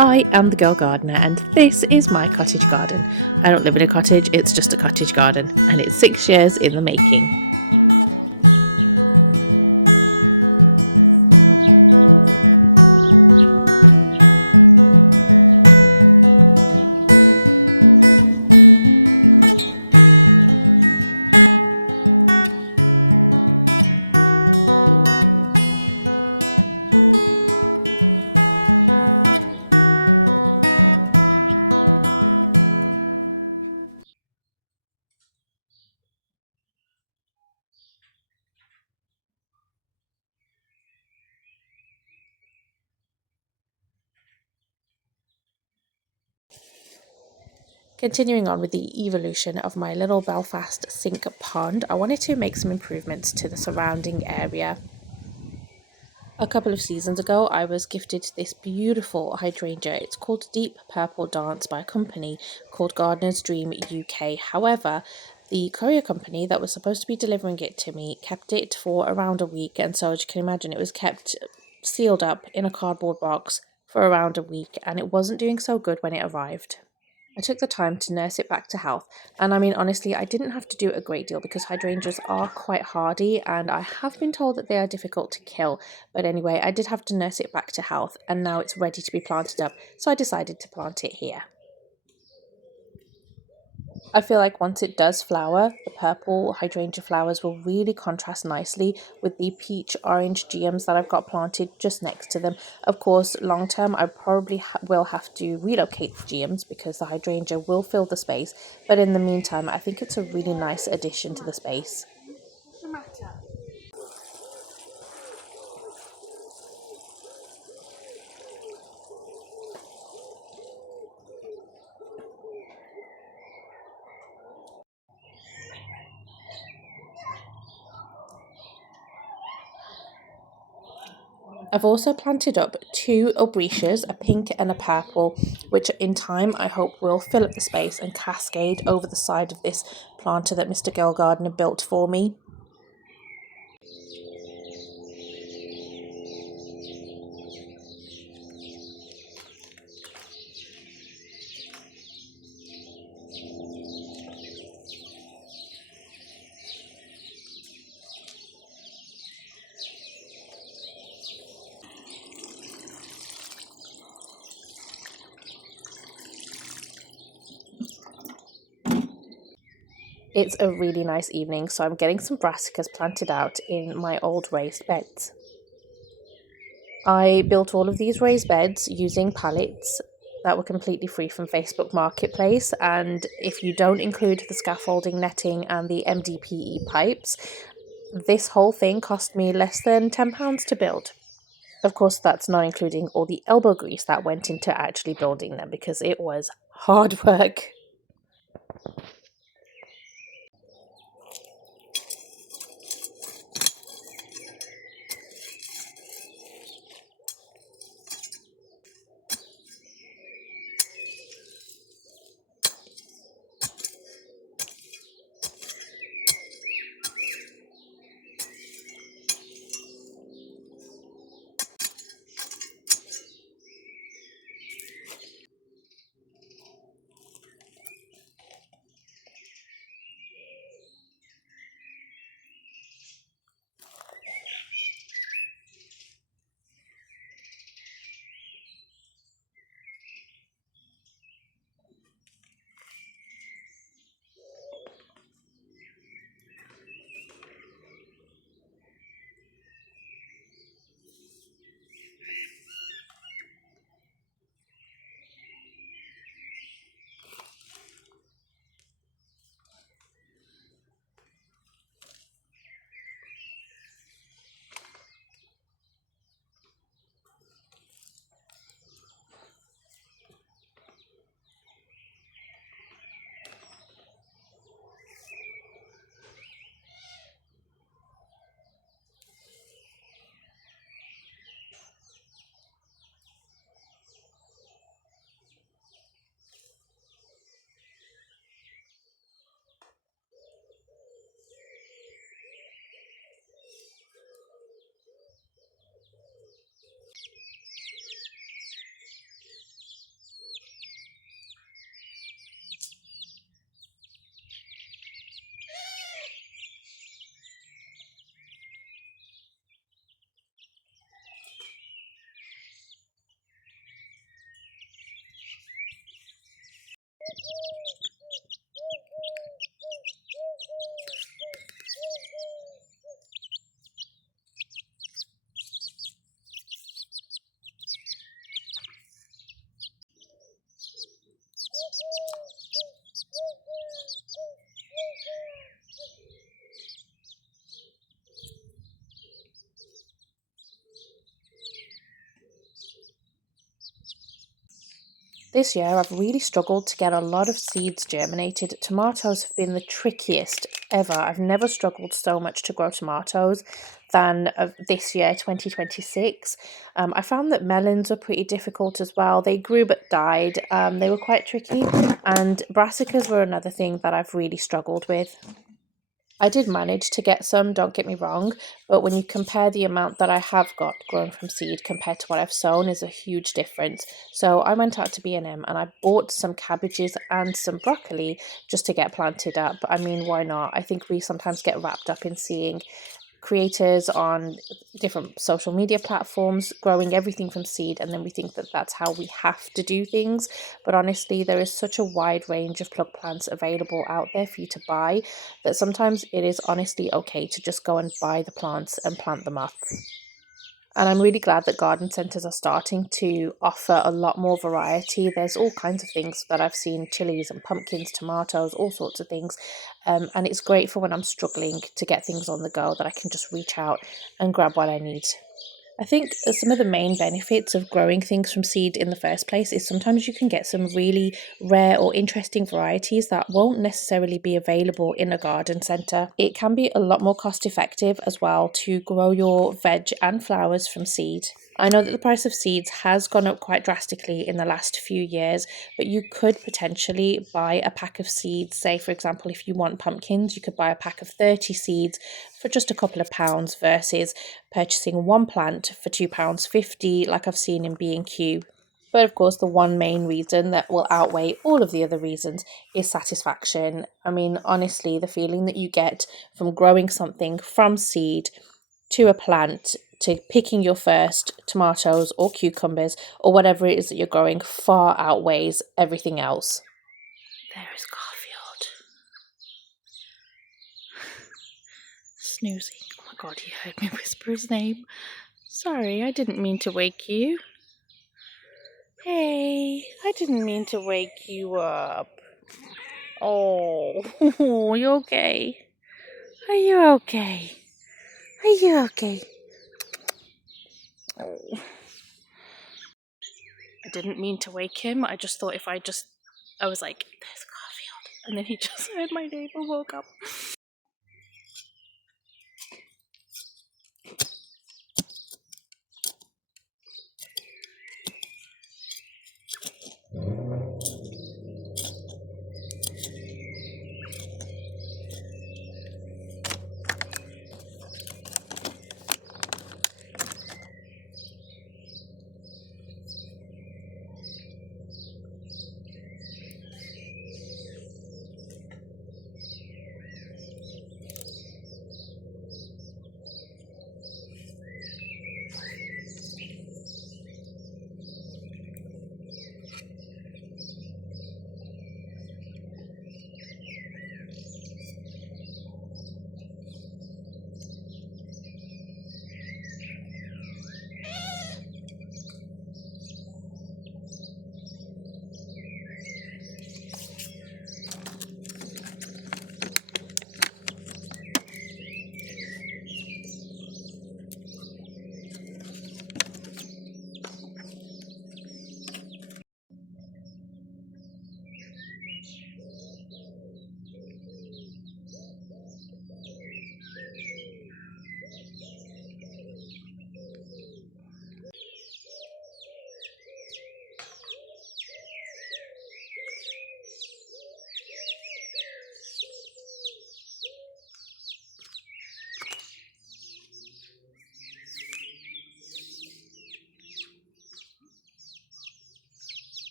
I am the girl gardener and this is my cottage garden. I don't live in a cottage, it's just a cottage garden and it's 6 years in the making. Continuing on with the evolution of my little Belfast sink pond, I wanted to make some improvements to the surrounding area. A couple of seasons ago, I was gifted this beautiful hydrangea. It's called Deep Purple Dance by a company called Gardener's Dream UK. However, the courier company that was supposed to be delivering it to me kept it for around a week, and so as you can imagine, it was kept sealed up in a cardboard box for around a week, and it wasn't doing so good when it arrived. I took the time to nurse it back to health, and I mean, honestly, I didn't have to do a great deal because hydrangeas are quite hardy, and I have been told that they are difficult to kill. But anyway, I did have to nurse it back to health, and now it's ready to be planted up, so I decided to plant it here. I feel like once it does flower, the purple hydrangea flowers will really contrast nicely with the peach orange geums that I've got planted just next to them. Of course, long term, I probably will have to relocate the geums because the hydrangea will fill the space. But in the meantime, I think it's a really nice addition to the space. I've also planted up 2 aubrecias, a pink and a purple, which in time I hope will fill up the space and cascade over the side of this planter that Mr. Girl Gardener built for me. It's a really nice evening, so I'm getting some brassicas planted out in my old raised beds. I built all of these raised beds using pallets that were completely free from Facebook Marketplace, and if you don't include the scaffolding, netting and the MDPE pipes, this whole thing cost me less than £10 to build. Of course, that's not including all the elbow grease that went into actually building them because it was hard work. This year, I've really struggled to get a lot of seeds germinated. Tomatoes have been the trickiest ever. I've never struggled so much to grow tomatoes than this year, 2026. I found that melons were pretty difficult as well. They grew but died. They were quite tricky. And brassicas were another thing that I've really struggled with. I did manage to get some, don't get me wrong, but when you compare the amount that I have got grown from seed compared to what I've sown is a huge difference. So I went out to B&M and I bought some cabbages and some broccoli just to get planted up. I mean, why not? I think we sometimes get wrapped up in seeing creators on different social media platforms growing everything from seed, and then we think that that's how we have to do things. But honestly, there is such a wide range of plug plants available out there for you to buy that sometimes it is honestly okay to just go and buy the plants and plant them up. And I'm really glad that garden centres are starting to offer a lot more variety. There's all kinds of things that I've seen: chilies and pumpkins, tomatoes, all sorts of things. And it's great for when I'm struggling to get things on the go that I can just reach out and grab what I need. I think some of the main benefits of growing things from seed in the first place is sometimes you can get some really rare or interesting varieties that won't necessarily be available in a garden centre. It can be a lot more cost effective as well to grow your veg and flowers from seed. I know that the price of seeds has gone up quite drastically in the last few years, but you could potentially buy a pack of seeds. Say, for example, if you want pumpkins, you could buy a pack of 30 seeds for just a couple of pounds versus purchasing one plant for £2.50 like I've seen in B&Q. But of course, the one main reason that will outweigh all of the other reasons is satisfaction. I mean, honestly, the feeling that you get from growing something from seed to a plant to picking your first tomatoes or cucumbers or whatever it is that you're growing far outweighs everything else. There is Garfield. Snoozing. Oh my god, he heard me whisper his name. Sorry, I didn't mean to wake you. Hey, I didn't mean to wake you up. Oh, you okay? Are you okay? Are you okay? Oh. I didn't mean to wake him. I just thought I was like, there's Garfield. And then he just heard my name and woke up.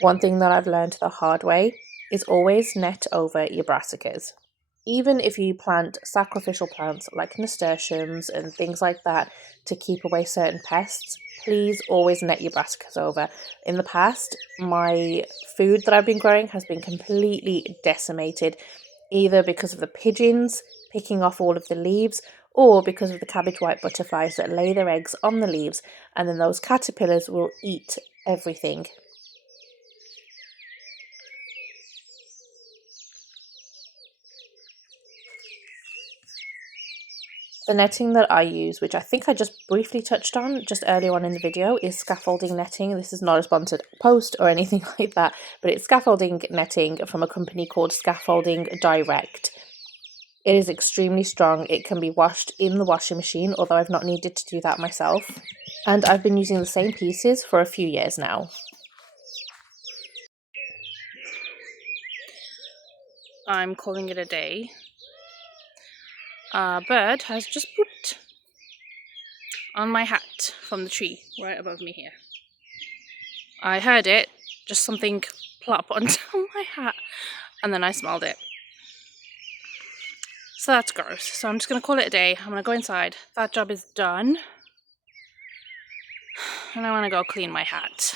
One thing that I've learned the hard way is always net over your brassicas. Even if you plant sacrificial plants like nasturtiums and things like that to keep away certain pests, please always net your brassicas over. In the past, my food that I've been growing has been completely decimated, either because of the pigeons picking off all of the leaves or because of the cabbage white butterflies that lay their eggs on the leaves, and then those caterpillars will eat everything. The netting that I use, which I think I just briefly touched on just earlier on in the video, is scaffolding netting. This is not a sponsored post or anything like that, but it's scaffolding netting from a company called Scaffolding Direct. It is extremely strong. It can be washed in the washing machine, although I've not needed to do that myself. And I've been using the same pieces for a few years now. I'm calling it a day. A bird has just pooped on my hat from the tree right above me here. I heard it, just something plop onto my hat, and then I smelled it. So that's gross. So I'm just going to call it a day. I'm going to go inside. That job is done. And I want to go clean my hat.